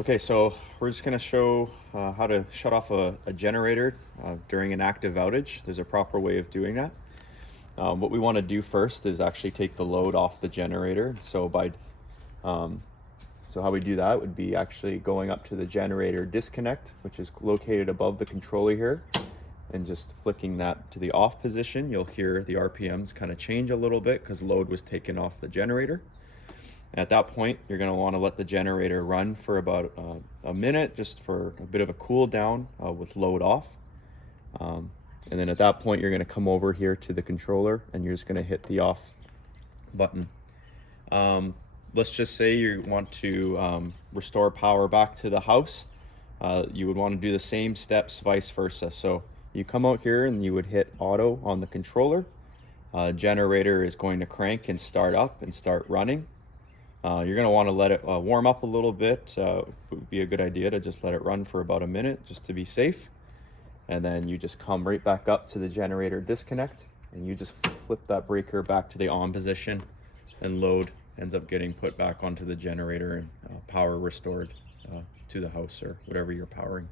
Okay, so we're just going to show how to shut off a generator during an active outage. There's a proper way of doing that. What we want to do first is actually take the load off the generator. So how we do that would be actually going up to the generator disconnect, which is located above the controller here, and just flicking that to the off position. You'll hear the RPMs kind of change a little bit because load was taken off the generator. At that point, you're going to want to let the generator run for about a minute, just for a bit of a cool down with load off. And then at that point, you're going to come over here to the controller and you're just going to hit the off button. Let's just say you want to restore power back to the house. You would want to do the same steps, vice versa. So you come out here and you would hit auto on the controller. Generator is going to crank and start up and start running. You're going to want to let it warm up a little bit. It would be a good idea to just let it run for about a minute just to be safe. And then you just come right back up to the generator disconnect and you just flip that breaker back to the on position, and load ends up getting put back onto the generator and power restored to the house or whatever you're powering.